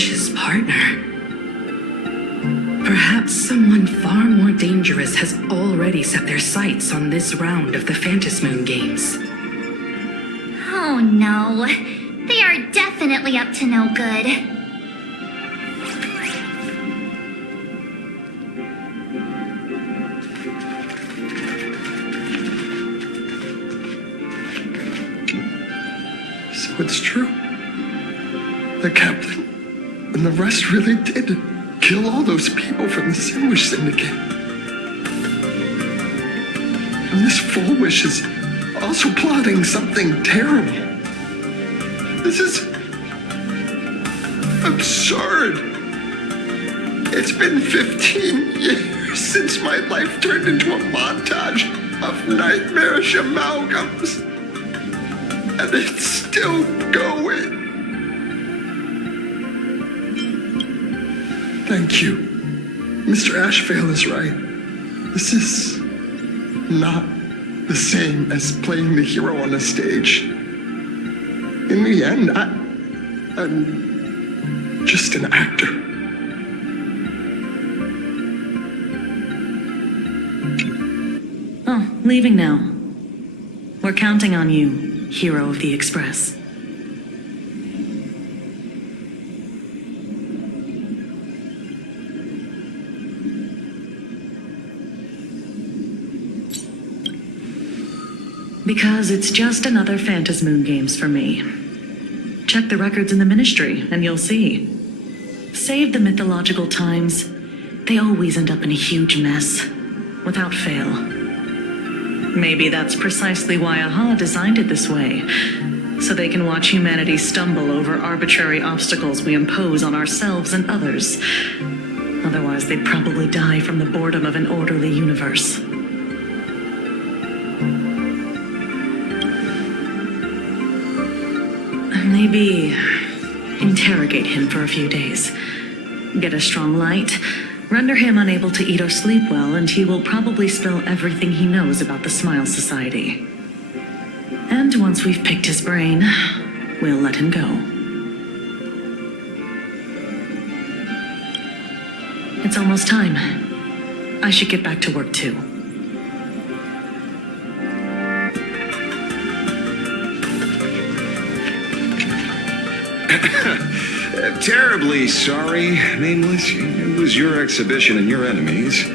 anxious partner. Perhaps someone far more dangerous has already set their sights on this round of the phantasmoon games. Oh no, they are definitely up to no good. So it's true. The captain and the rest really did kill all those people from the Sandwich Syndicate. And this Fullwish is also plotting something terrible. This is absurd. It's been 15 years since my life turned into a montage of nightmarish amalgams. And it's still going. Thank you. Mr. Ashvale is right. This is not the same as playing the hero on a stage. In the end, I'm just an actor. Oh, leaving now. We're counting on you, hero of the Express. Because it's just another phantasmoon games for me. Check the records in the Ministry, and you'll see. Save the mythological times, they always end up in a huge mess, without fail. Maybe that's precisely why AHA designed it this way, so they can watch humanity stumble over arbitrary obstacles we impose on ourselves and others. Otherwise, they'd probably die from the boredom of an orderly universe. Maybe interrogate him for a few days. Get a strong light, render him unable to eat or sleep well, and he will probably spill everything he knows about the Smile Society. And once we've picked his brain, we'll let him go. It's almost time. I should get back to work too. Terribly sorry, Nameless. It was your exhibition and your enemies.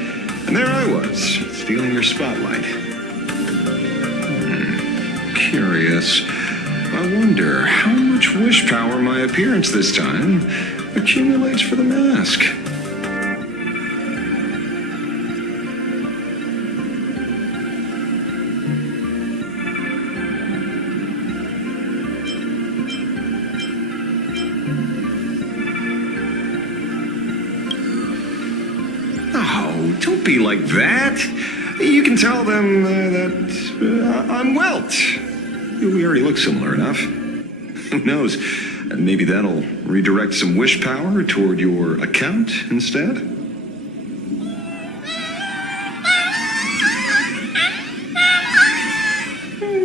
And there I was, stealing your spotlight. Curious. I wonder how much wish power my appearance this time accumulates for the mask. Don't be like that. You can tell them that I'm Welt. We already look similar enough. Who knows? Maybe that'll redirect some wish power toward your account instead?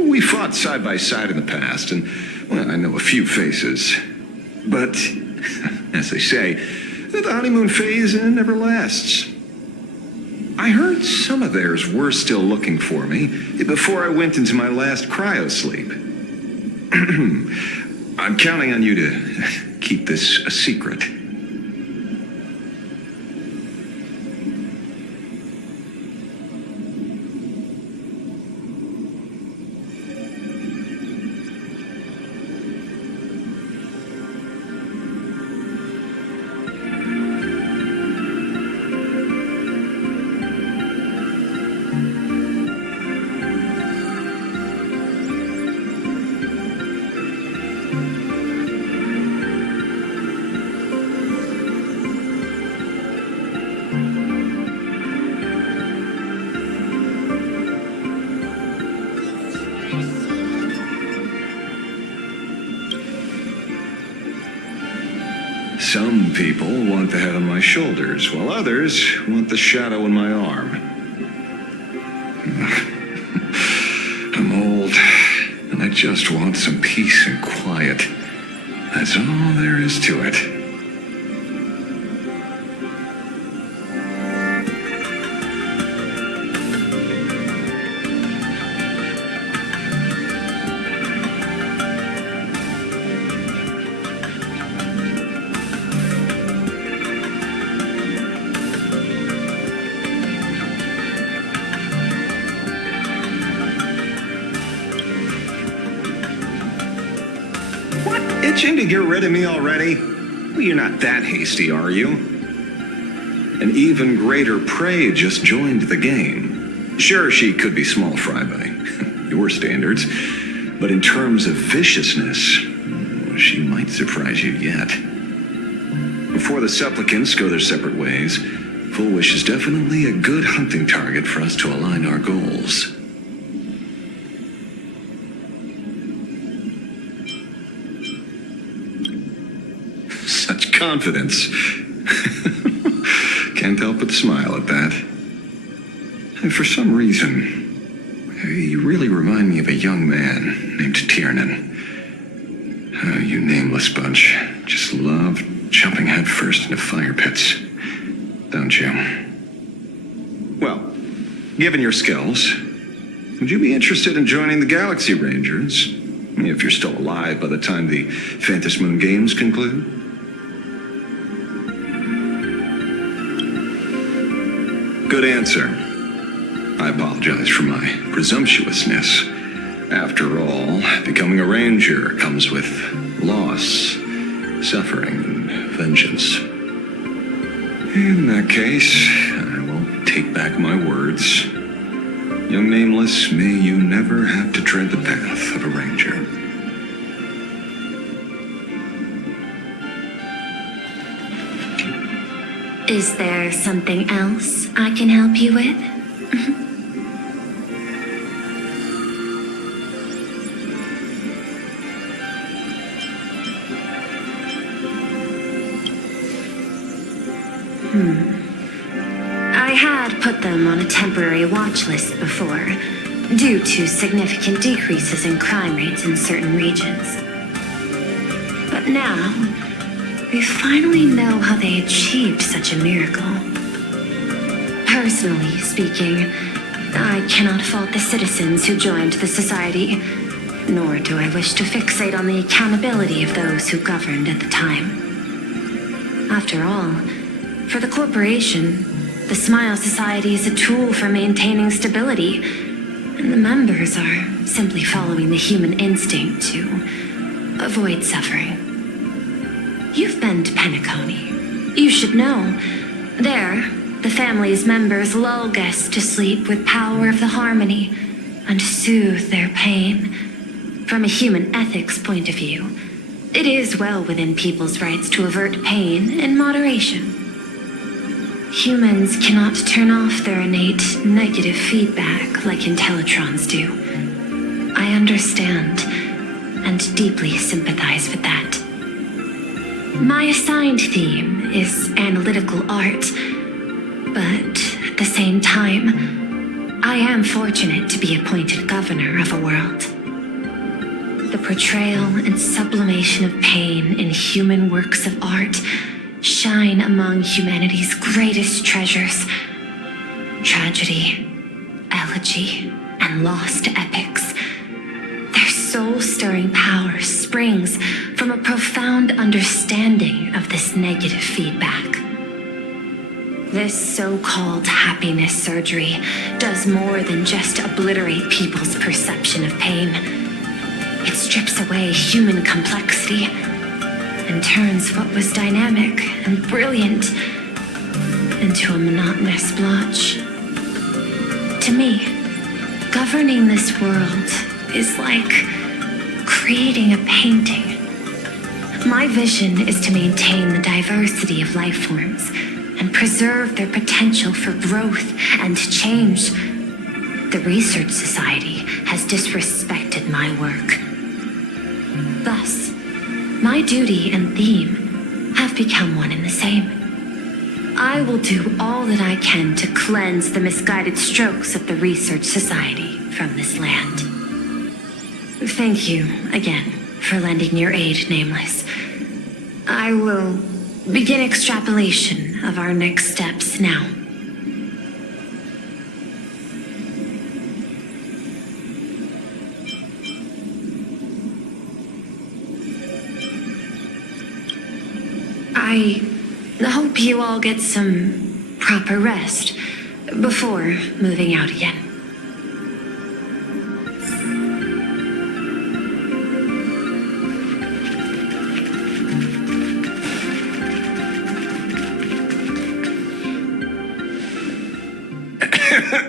We fought side by side in the past, and well, I know a few faces. But, as they say, the honeymoon phase never lasts. I heard some of theirs were still looking for me before I went into my last cryosleep. I'm counting on you to keep this a secret. Some people want the head on my shoulders, while others want the shadow in my arm. I'm old, and I just want some peace and quiet. That's all there is to it. itching to get rid of me already? Well, you're not that hasty, are you? An even greater prey just joined the game. Sure, she could be small fry by your standards, but in terms of viciousness, she might surprise you yet. Before the supplicants go their separate ways, Full Wish is definitely a good hunting target for us to align our goals. Such confidence. Can't help but smile at that. And for some reason, you really remind me of a young man named Tiernan. Oh, you nameless bunch just love jumping headfirst into fire pits, don't you? Well, given your skills, would you be interested in joining the Galaxy Rangers? If you're still alive by the time the phantasmoon games conclude? Good answer. I apologize for my presumptuousness. After all, becoming a ranger comes with loss, suffering, and vengeance. In that case, I will take back my words. Young Nameless, may you never have to tread the path of a ranger. Is there something else I can help you with? I had put them on a temporary watch list before, due to significant decreases in crime rates in certain regions. But now, we finally know how they achieved such a miracle. Personally speaking, I cannot fault the citizens who joined the society, nor do I wish to fixate on the accountability of those who governed at the time. After all, for the corporation, the Smile Society is a tool for maintaining stability, and the members are simply following the human instinct to avoid suffering. You've been to Penacony. You should know. There, the family's members lull guests to sleep with power of the harmony and soothe their pain. From a human ethics point of view, it is well within people's rights to avert pain in moderation. Humans cannot turn off their innate negative feedback like Intellitrons do. I understand and deeply sympathize with that. My assigned theme is analytical art, but at the same time, I am fortunate to be appointed governor of a world. The portrayal and sublimation of pain in human works of art shine among humanity's greatest treasures. Tragedy, elegy, and lost epics. Their soul-stirring power springs from a profound understanding of this negative feedback. This so-called happiness surgery does more than just obliterate people's perception of pain. It strips away human complexity and turns what was dynamic and brilliant into a monotonous blotch. To me, governing this world is like creating a painting. My vision is to maintain the diversity of life forms and preserve their potential for growth and change. The Research Society has disrespected my work. Thus, my duty and theme have become one and the same. I will do all that I can to cleanse the misguided strokes of the Research Society from this land. Thank you again for lending your aid, Nameless. I will begin extrapolation of our next steps now. I hope you all get some proper rest before moving out again.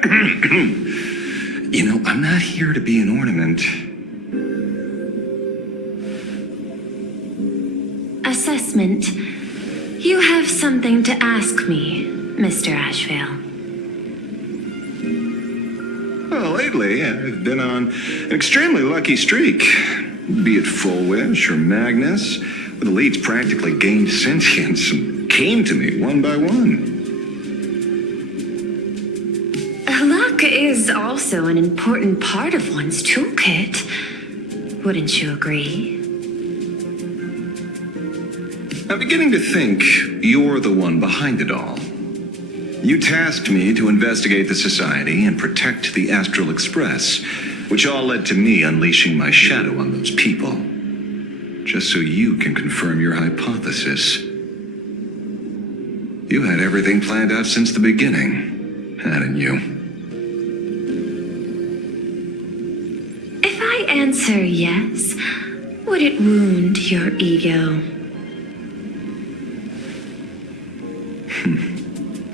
You know, I'm not here to be an ornament. Assessment. You have something to ask me, Mr. Ashvale. Well, lately, I've been on an extremely lucky streak. Be it Full Wish or Magnus, where the leads practically gained sentience and came to me one by one. Luck is also an important part of one's toolkit. Wouldn't you agree? I'm beginning to think you're the one behind it all. You tasked me to investigate the Society and protect the Astral Express, which all led to me unleashing my shadow on those people. Just so you can confirm your hypothesis. You had everything planned out since the beginning, hadn't you? If I answer yes, would it wound your ego?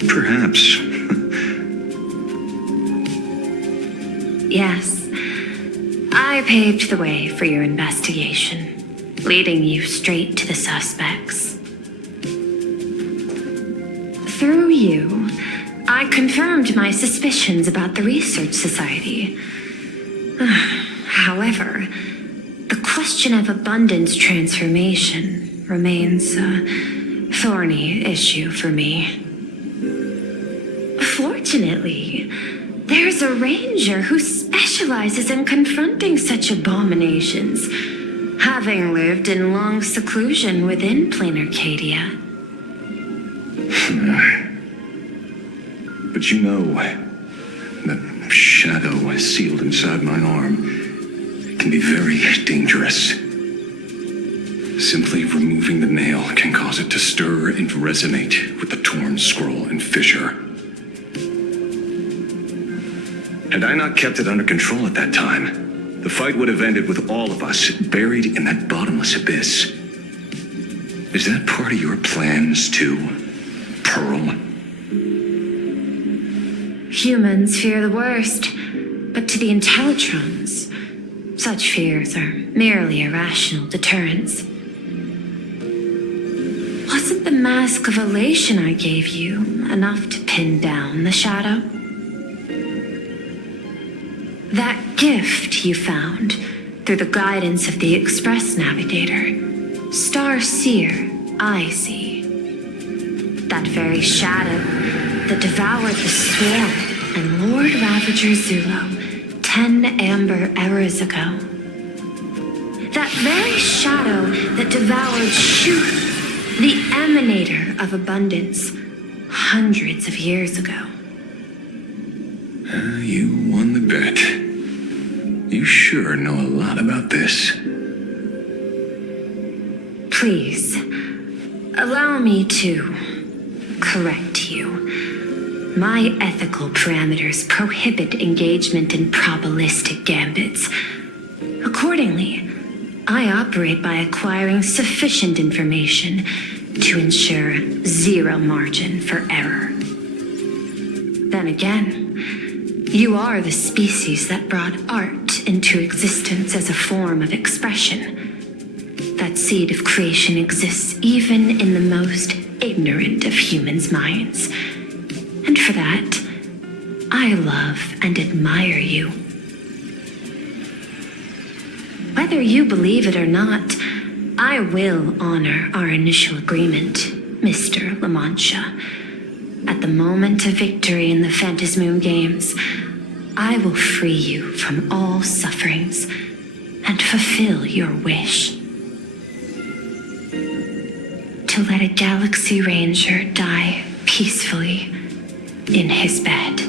Perhaps. Yes. I paved the way for your investigation, leading you straight to the suspects. Through you, I confirmed my suspicions about the Research Society. However, the question of abundance transformation remains a thorny issue for me. Fortunately, there's a ranger who specializes in confronting such abominations, having lived in long seclusion within plain Arcadia. But you know, that shadow sealed inside my arm can be very dangerous. Simply removing the nail can cause it to stir and resonate with the torn scroll and fissure. Had I not kept it under control at that time, the fight would have ended with all of us buried in that bottomless abyss. Is that part of your plans too, Pearl? Humans fear the worst, but to the Intellitrons, such fears are merely irrational deterrents. Wasn't the mask of elation I gave you enough to pin down the shadow? That gift you found through the guidance of the Express Navigator, Star Seer, I see. That very shadow that devoured the Swarm and Lord Ravager Zulo 10 amber eras ago. That very shadow that devoured Shuth, the Emanator of Abundance, hundreds of years ago. You won the bet. You sure know a lot about this. Please, allow me to correct you. My ethical parameters prohibit engagement in probabilistic gambits. Accordingly, I operate by acquiring sufficient information to ensure zero margin for error. Then again, you are the species that brought art into existence as a form of expression. That seed of creation exists even in the most ignorant of humans' minds. And for that, I love and admire you. Whether you believe it or not, I will honor our initial agreement, Mr. La Mancha. At the moment of victory in the Phantasmoon Games, I will free you from all sufferings and fulfill your wish. To let a Galaxy Ranger die peacefully in his bed.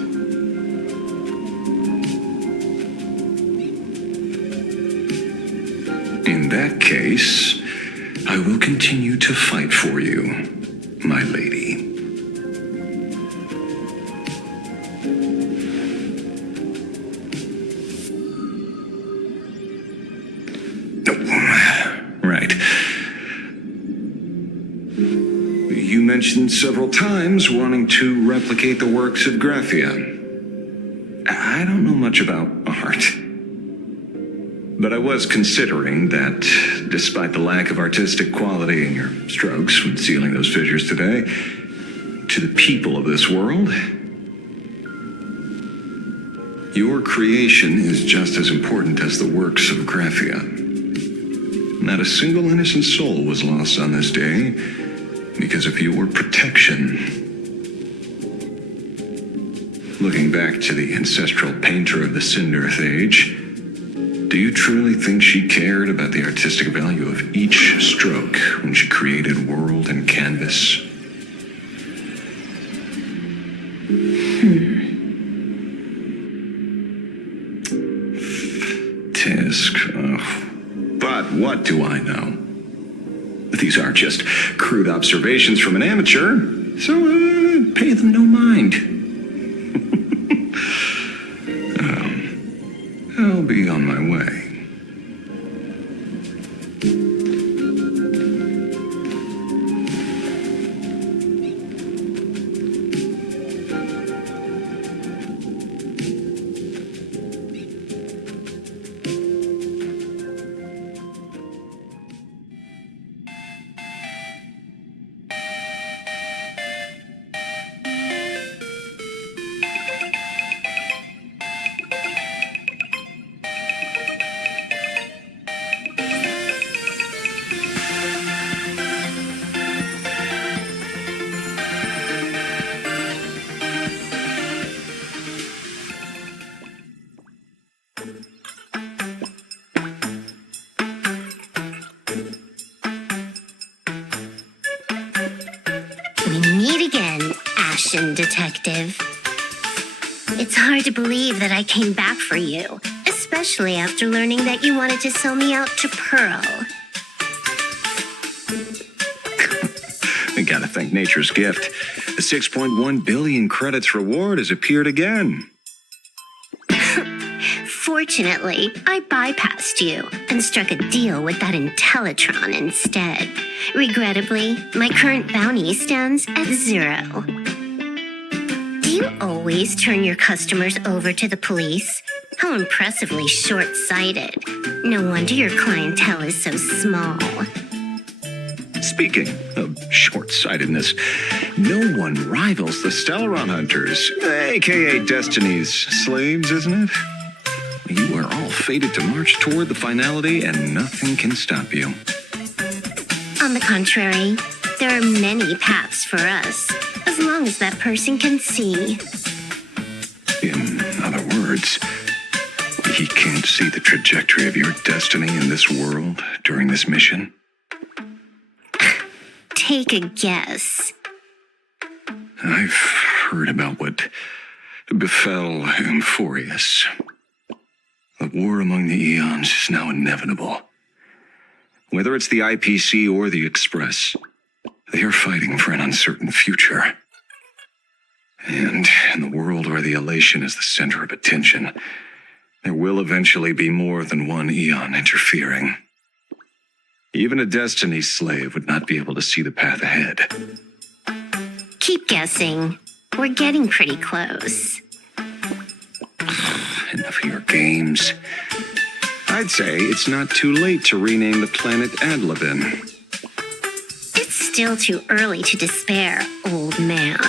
In that case, I will continue to fight for you, my lady. Right. You mentioned several times wanting to replicate the works of Grazie. much about art. But I was considering that, despite the lack of artistic quality in your strokes when sealing those fissures today, to the people of this world, your creation is just as important as the works of Grazie. Not a single innocent soul was lost on this day because of your protection. Looking back to the ancestral painter of the Cinderth Age, do you truly think she cared about the artistic value of each stroke when she created world and canvas? Tisk. But what do I know? These are just crude observations from an amateur, so pay them no mind. I'll be on my way. We meet again, Ashen Detective. It's hard to believe that I came back for you, especially after learning that you wanted to sell me out to Pearl. I gotta thank nature's gift. The 6.1 billion credits reward has appeared again. Fortunately, I bypassed you and struck a deal with that Intellitron instead. Regrettably, my current bounty stands at 0. Do you always turn your customers over to the police? How impressively short-sighted. No wonder your clientele is so small. Speaking of short-sightedness, no one rivals the Stellaron Hunters, aka Destiny's slaves, isn't it? You are all fated to march toward the finality, and nothing can stop you. On the contrary, there are many paths for us, as long as that person can see. In other words, he can't see the trajectory of your destiny in this world during this mission? Take a guess. I've heard about what befell Euphorius. The war among the eons is now inevitable. Whether it's the IPC or the Express, they are fighting for an uncertain future. And in the world where the elation is the center of attention, there will eventually be more than one eon interfering. Even a Destiny slave would not be able to see the path ahead. Keep guessing. We're getting pretty close. Enough of your games. I'd say it's not too late to rename the planet Adlabin. It's still too early to despair, old man.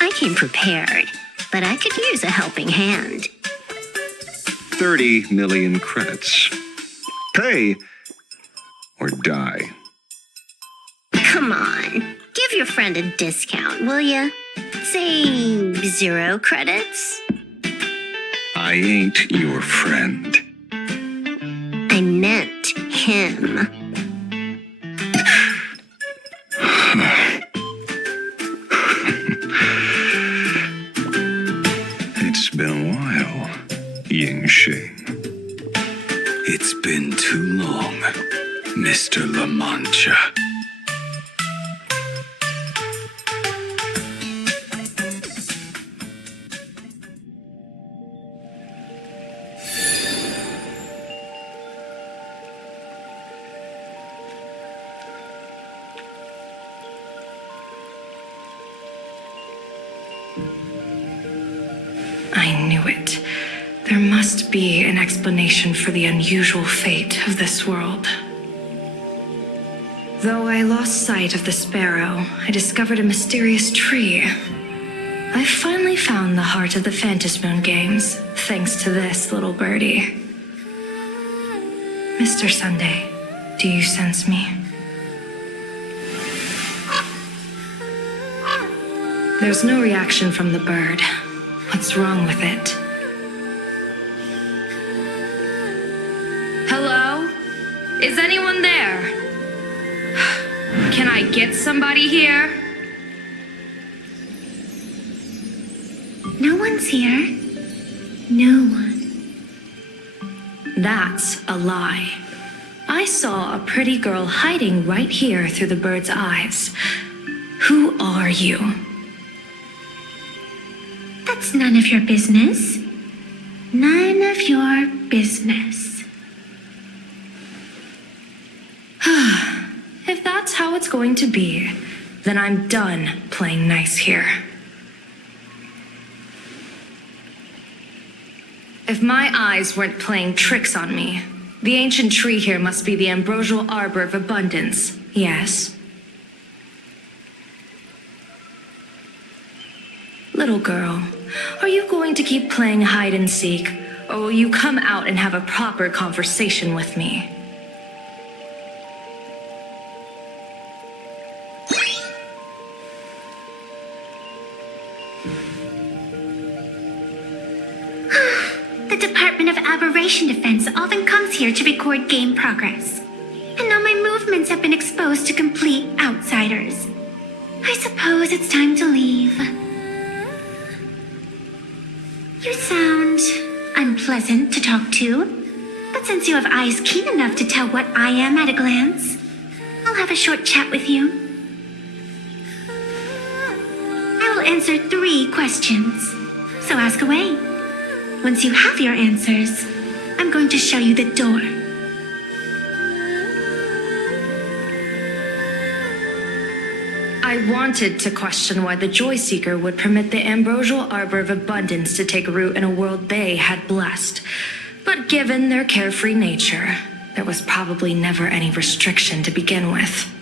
I came prepared, but I could use a helping hand. 30 million credits. Pay or die. Come on, give your friend a discount, will ya? Say 0 credits? I ain't your friend. I meant him. It's been a while, Yingxing. It's been too long, Mr. La Mancha. I knew it. There must must be an explanation for the unusual fate of this world. Though I lost sight of the sparrow, I discovered a mysterious tree. I finally found the heart of the phantasmoon games, thanks to this little birdie. Mr. Sunday, do you sense me? There's no reaction from the bird. What's wrong with it? Hello? Is anyone there? Can I get somebody here? No one's here. No one. That's a lie. I saw a pretty girl hiding right here through the bird's eyes. Who are you? That's none of your business. None of your business. If that's how it's going to be, then I'm done playing nice here. If my eyes weren't playing tricks on me, the ancient tree here must be the ambrosial arbor of abundance, yes? Little girl, are you going to keep playing hide and seek, or will you come out and have a proper conversation with me? The Department of Aberration Defense often comes here to record game progress. And now my movements have been exposed to complete outsiders. I suppose it's time to leave. You sound unpleasant to talk to, but since you have eyes keen enough to tell what I am at a glance, I'll have a short chat with you. I will answer 3 questions, so ask away. Once you have your answers, I'm going to show you the door. I wanted to question why the Joy Seeker would permit the ambrosial arbor of abundance to take root in a world they had blessed. But given their carefree nature, there was probably never any restriction to begin with.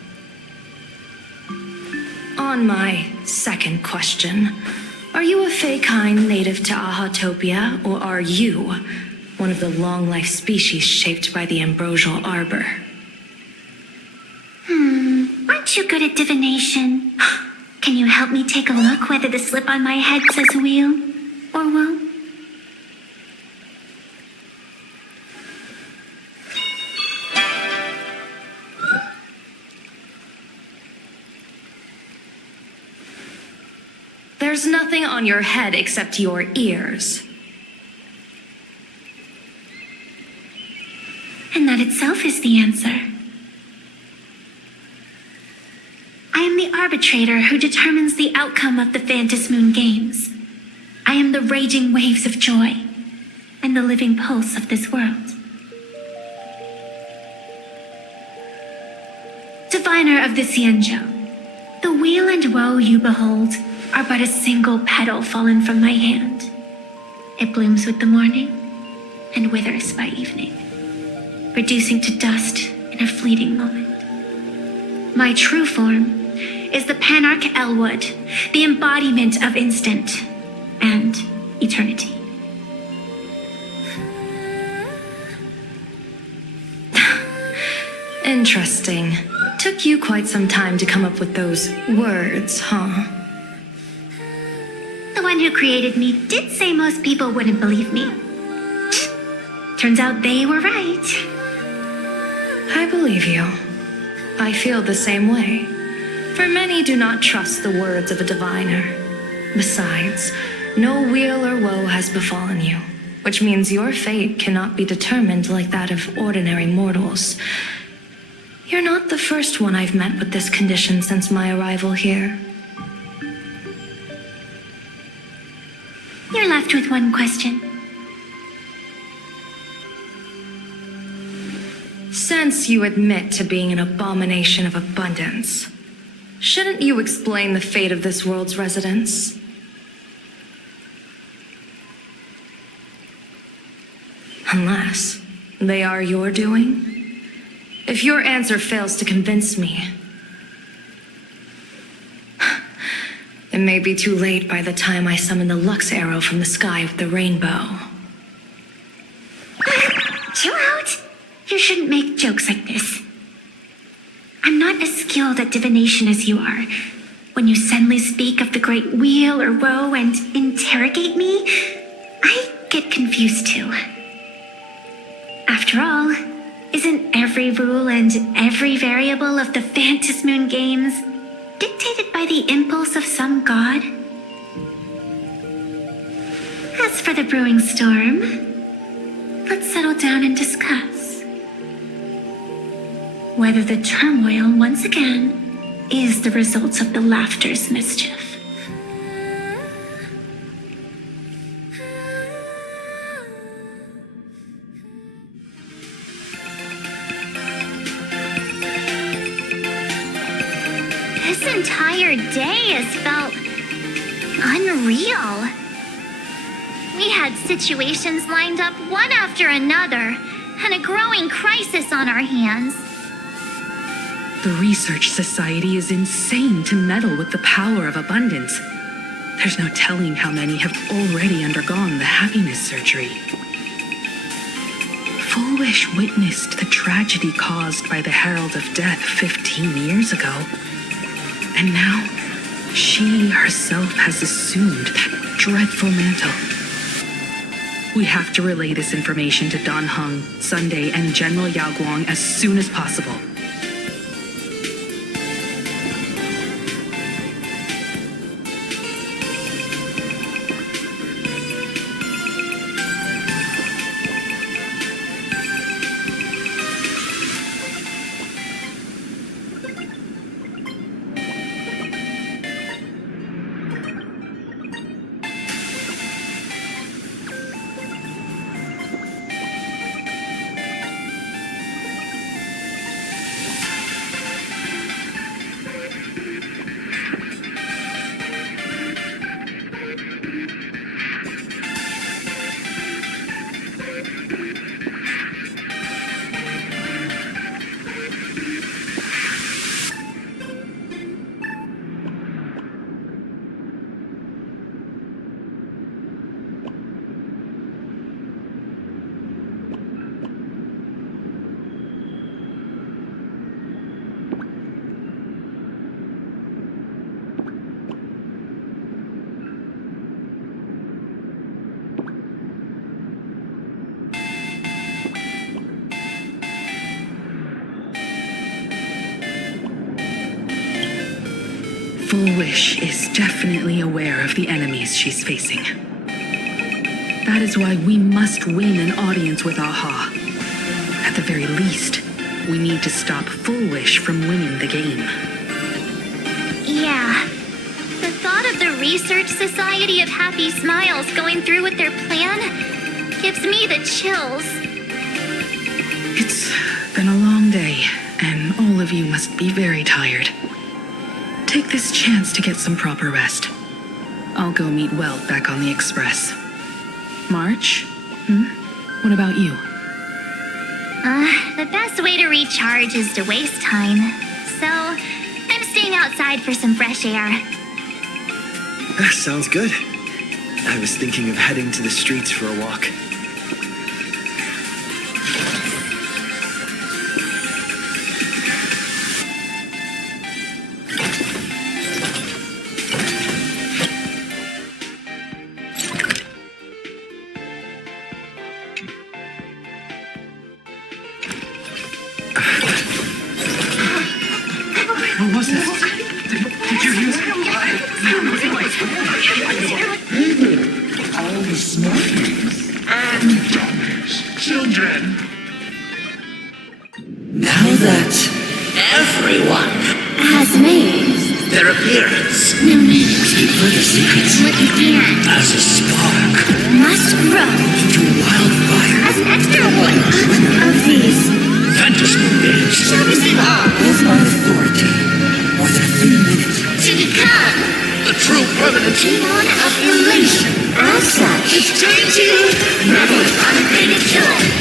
On my second question, are you a Fey-kind native to Ahatopia, or are you one of the long-life species shaped by the ambrosial arbor? Aren't you good at divination? Can you help me take a look whether the slip on my head says wheel or woe? There's nothing on your head except your ears. And that itself is the answer. I am the arbitrator who determines the outcome of the phantasmoon games. I am the raging waves of joy and the living pulse of this world. Diviner of the Cienjo, the weal and woe you behold are but a single petal fallen from my hand. It blooms with the morning and withers by evening, reducing to dust in a fleeting moment. My true form is the Panarch Elwood, the embodiment of instant and eternity. Interesting. Took you quite some time to come up with those words, huh? The one who created me did say most people wouldn't believe me. Turns out they were right. I believe you. I feel the same way. For many do not trust the words of a diviner. Besides, no weal or woe has befallen you, which means your fate cannot be determined like that of ordinary mortals. You're not the first one I've met with this condition since my arrival here. You're left with one question. Since you admit to being an abomination of abundance, shouldn't you explain the fate of this world's residents? Unless they are your doing? If your answer fails to convince me, it may be too late by the time I summon the Lux arrow from the sky with the rainbow. Chill out. You shouldn't make jokes like this. I'm not as skilled at divination as you are. When you suddenly speak of the great wheel or woe and interrogate me, I get confused too. After all, isn't every rule and every variable of the phantasmoon games dictated by the impulse of some god? As for the brewing storm, let's settle down and discuss whether the turmoil once again is the result of the laughter's mischief. This entire day has felt unreal. We had situations lined up one after another, and a growing crisis on our hands. The Research Society is insane to meddle with the power of abundance. There's no telling how many have already undergone the happiness surgery. Full Wish witnessed the tragedy caused by the Herald of Death 15 years ago. And now, she herself has assumed that dreadful mantle. We have to relay this information to Dan Heng, Sunday, and General Yao Guang as soon as possible. Full Wish is definitely aware of the enemies she's facing. That is why we must win an audience with Aha. At the very least, we need to stop Full Wish from winning the game. Yeah. The thought of the Research Society of Happy Smiles going through with their plan gives me the chills. It's been a long day, and all of you must be very tired. Take this chance to get some proper rest. I'll go meet Weld back on the express. March? What about you? The best way to recharge is to waste time. So, I'm staying outside for some fresh air. Sounds good. I was thinking of heading to the streets for a walk. What was this? Did you use it? All the smarties and dummies, children. Now that everyone Has made their appearance, no need to keep further secrets. what you can As a spark must grow into a wildfire, as extra one of these phantasmoon games shall receive all is my authority within a few minutes. to become The true permanent demon of elation. As such, is changing. never unfaded joy.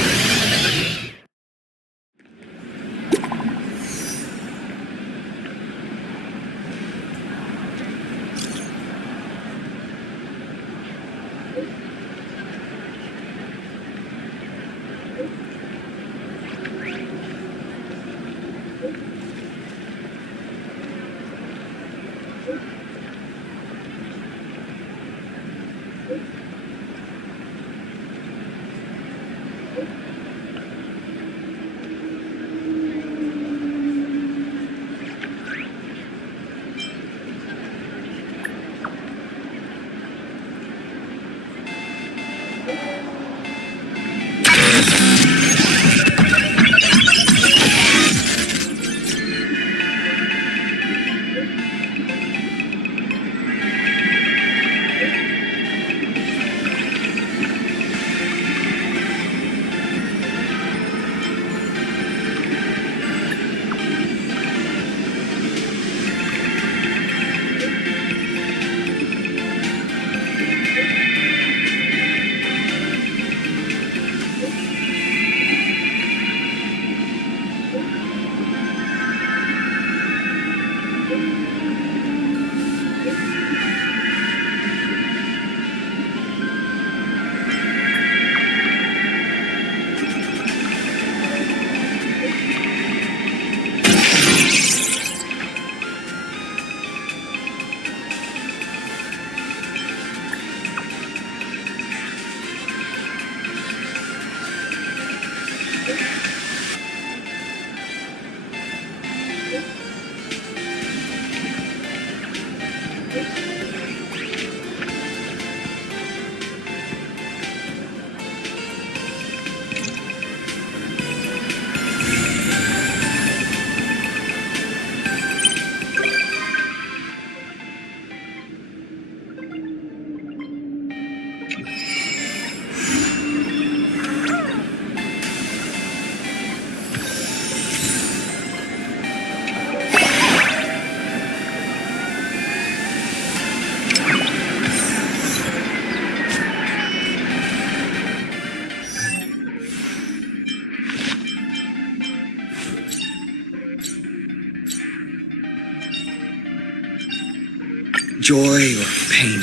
joy or pain.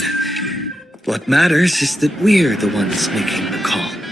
What matters is that we're the ones making the call.